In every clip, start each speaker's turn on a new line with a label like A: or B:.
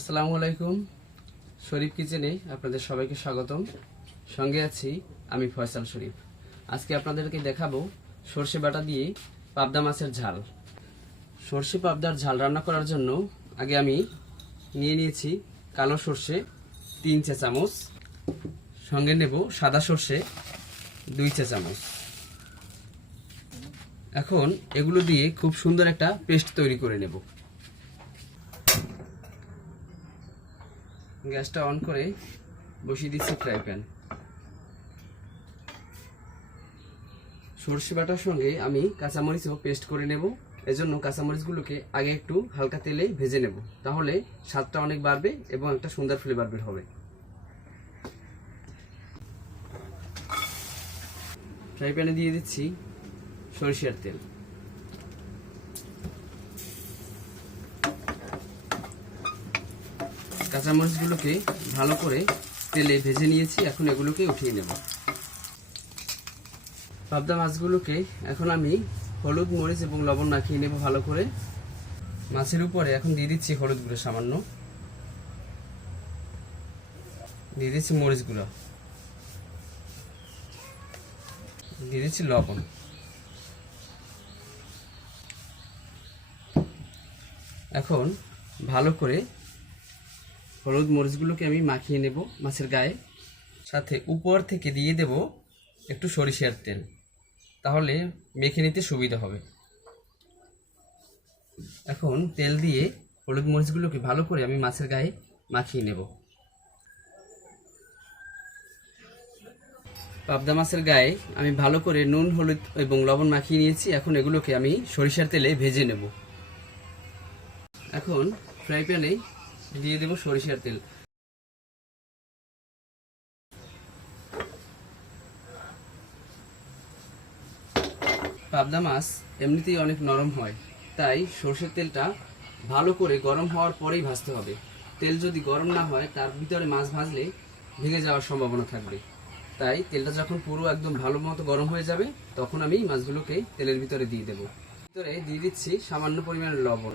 A: আসসালামু আলাইকুম। শরীফ কিচেনে আপনাদের সবাইকে স্বাগতম। সঙ্গে আছি আমি ফয়সাল শরীফ। আজকে আপনাদেরকে দেখাবো সর্ষে বাটা দিয়ে পাবদা মাছের ঝাল। সর্ষে পাবদার ঝাল রান্না করার জন্য আগে আমি নিয়ে নিয়েছি কালো সর্ষে তিন চা চামচ, সঙ্গে নেব সাদা সর্ষে দুই চা চামচ। এখন এগুলো দিয়ে খুব সুন্দর একটা পেস্ট তৈরি করে নেব। গ্যাসটা অন করে বসিয়ে দিচ্ছি ফ্রাই প্যান। সর্ষে বাটার সঙ্গে আমি কাঁচামরিচও পেস্ট করে নেব। এজন্য কাঁচামরিচগুলোকে আগে একটু হালকা তেলে ভেজে নেব। তাহলে স্বাদটা অনেক বাড়বে এবং একটা সুন্দর ফ্লেভার বের হবে। ফ্রাই প্যানে দিয়ে দিচ্ছি সরিষার তেল। কাঁচামরিচগুলোকে ভালো করে তেলে ভেজে নিয়েছি, এখন এগুলোকে উঠিয়ে নেব। পাবদা মাছগুলোকে এখন আমি হলুদ, মরিচ এবং লবণ মাখিয়ে নেব ভালো করে। মাছের উপরে এখন দিয়ে দিচ্ছি হলুদ গুঁড়ো সামান্য। দিয়ে দিচ্ছি মরিচ গুঁড়ো। দিয়ে দিচ্ছি লবণ। এখন ভালো করে হলুদ মরিচগুলোকে আমি মাখিয়ে নেব মাছের গায়ে। সাথে উপর থেকে দিয়ে দেব একটু সরিষার তেল। তাহলে মেখে নিতে সুবিধা হবে। এখন তেল দিয়ে হলুদ মরিচগুলোকে ভালো করে আমি মাছের গায়ে মাখিয়ে নেব। পাবদা মাছের গায়ে আমি ভালো করে নুন, হলুদ এবং লবণ মাখিয়ে নিয়েছি। এখন এগুলোকে আমি সরিষার তেলে ভেজে নেব। এখন ফ্রাই প্যানে দিয়ে দেব সরিষার তেল। পাবদা মাছ এমনিতেই অনেক নরম হয়, তাই সর্ষের তেলটা ভালো করে গরম হওয়ার পরেই ভাজতে হবে। তেল যদি গরম না হয়, তার ভিতরে মাছ ভাজলে ভেঙে যাওয়ার সম্ভাবনা থাকবে। তাই তেলটা যখন পুরো একদম ভালো মতো গরম হয়ে যাবে, তখন আমি মাছগুলোকে তেলের ভিতরে দিয়ে দেবো। ভিতরে দিয়ে দিচ্ছি সামান্য পরিমাণ লবণ।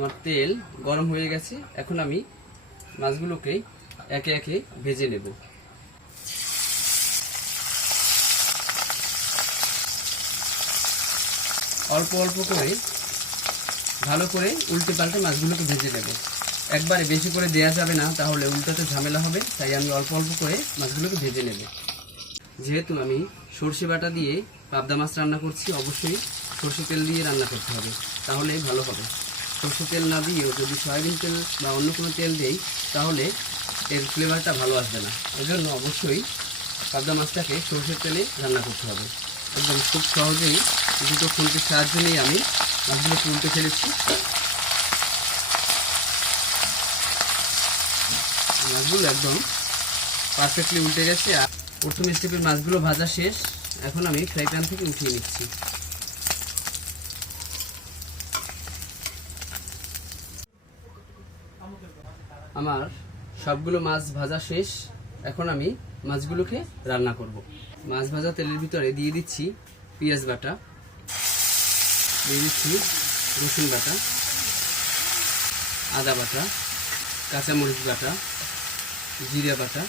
A: আমার তেল গরম হয়ে গেছে, এখন আমি মাছগুলোকে একে একে ভেজে নেব। অল্প অল্প করে, ভালো করে উল্টে পাল্টে মাছগুলোকে ভেজে নেব। একবারে বেশি করে দেয়া যাবে না, তাহলে উল্টাতে ঝামেলা হবে, তাই আমি অল্প অল্প করে মাছগুলোকে ভেজে নেব। যেহেতু আমি সর্ষে বাটা দিয়ে পাবদা মাছ রান্না করছি, অবশ্যই সর্ষে তেল দিয়ে রান্না করতে হবে, তাহলে ভালো হবে। সর্ষে তেল না দিয়েও যদি সয়াবিন তেল বা অন্য কোনো তেল দেই, তাহলে এর ফ্লেভারটা ভালো আসবে না। এজন্য অবশ্যই পাবদা মাছটাকে সর্ষের তেলে রান্না করতে হবে। একদম খুব সহজেই দুটো খুন্তির সাহায্য নিয়ে আমি মাছগুলোকে উল্টে ফেলেছি। মাছগুলো একদম পারফেক্টলি উল্টে গেছে। আর প্রথম স্টেপের মাছগুলো ভাজা শেষ। এখন আমি ফ্রাই প্যান থেকে উঠিয়ে নিচ্ছি। আমার সবগুলো মাছ ভাজা শেষ। এখন আমি মাছগুলোকে রান্না করব। মাছ ভাজা তেলের ভিতরে দিয়ে দিচ্ছি পেঁয়াজ বাটা, দিয়ে দিচ্ছি রসুন বাটা, আদা বাটা, কাঁচামরিচ বাটা, জিরা বাটা।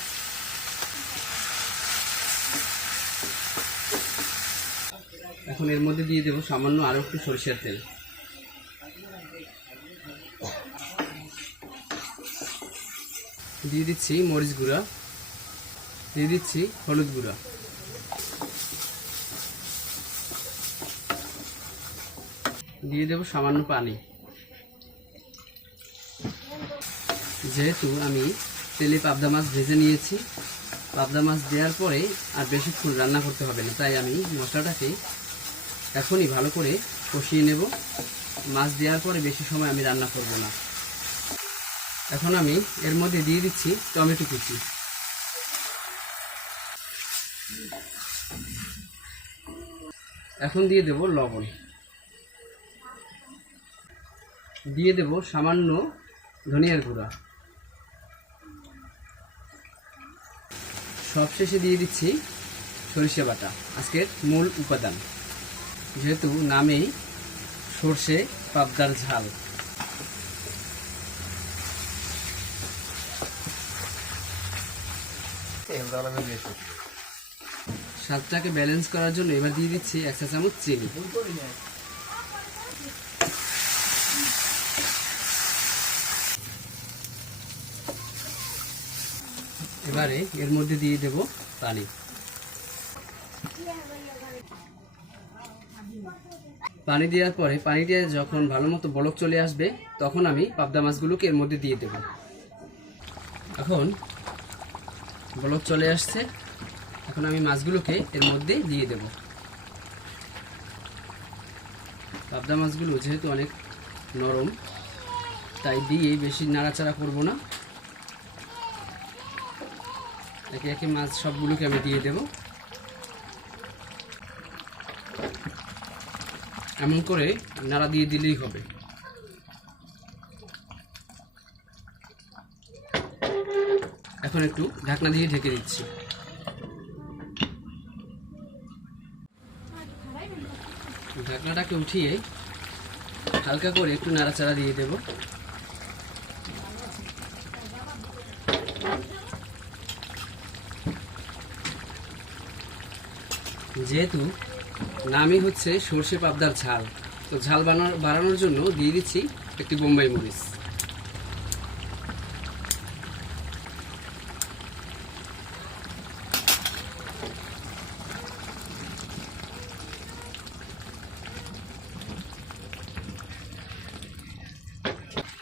A: এখন এর মধ্যে দিয়ে দেবো সামান্য আরও একটু সরিষার তেল। দিয়ে দিচ্ছি মরিচ গুঁড়া, দিয়ে দিচ্ছি হলুদ গুঁড়া। দিয়ে দেবো সামান্য পানি। যেহেতু আমি তেলে পাবদা মাছ ভেজে নিয়েছি, পাবদা মাছ দেওয়ার পরে আর বেশিক্ষণ রান্না করতে হবে না, তাই আমি মশলাটাকে এখনই ভালো করে কষিয়ে নেব। মাছ দেওয়ার পরে বেশি সময় আমি রান্না করব না। এখন আমি এর মধ্যে দিয়ে দিচ্ছি টমেটো কুচি। এখন দিয়ে দেব লবণ। দিয়ে দেব সামান্য ধনিয়ার গুঁড়া। সবশেষে দিয়ে দিচ্ছি সরিষা বাটা, আজকের মূল উপাদান। যেহেতু নামেই সর্ষে পাবদার ঝাল। স্বাদটাকে ব্যালেন্স করার জন্য এবার দিয়ে দিচ্ছি এক চা চামচ চিনি। এবারে এর মধ্যে দিয়ে দেব পানি। পানি দেওয়ার পরে পানিটা যখন ভালো মতো বলক চলে আসবে তখন আমি পাবদা মাছগুলোকে এর মধ্যে দিয়ে দেব। এখন বলক চলে আসছে। এখন আমি মাছগুলোকে এর মধ্যে দিয়ে দেব। পাবদা মাছগুলো যেহেতু অনেক নরম, তাই দিয়ে বেশি নাড়াচাড়া করব না। একে একে মাছ সবগুলোকে আমি দিয়ে দেব। এমন করে নাড়া দিয়ে দিলেই হবে। এখন একটু ঢাকনা দিয়ে ঢেকে দিচ্ছি। ঢাকনাটাকে উঠিয়ে হালকা করে একটু নাড়াচাড়া দিয়ে দেব। যেহেতু নামই হচ্ছে সর্ষে পাবদার ঝাল, তো ঝাল বানানোর বাড়ানোর জন্য দিয়ে দিচ্ছি একটি বোম্বাই মরিচ।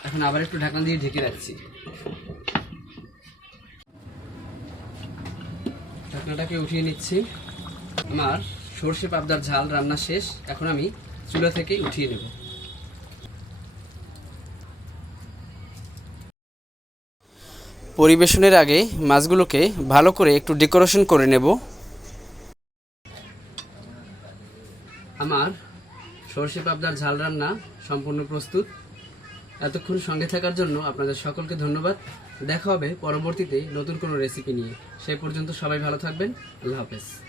A: এখন আবার একটু ঢাকনা দিয়ে ঢেকে রাখছি। ঢাকনাটাকে উঠিয়ে নিচ্ছি। আমার সর্ষে পাবদার ঝাল রান্না শেষ। এখন আমি চুলা থেকে উঠিয়ে নেব। পরিবেশনের আগে মাছগুলোকে ভালো করে একটু ডেকোরেশন করে নেব। আমার সর্ষে পাবদার ঝাল রান্না সম্পূর্ণ প্রস্তুত। এতক্ষণ সঙ্গে থাকার জন্য আপনাদের সকলকে ধন্যবাদ। দেখা হবে পরবর্তীতে নতুন কোনো রেসিপি নিয়ে। সেই পর্যন্ত সবাই ভালো থাকবেন। আল্লাহ হাফেজ।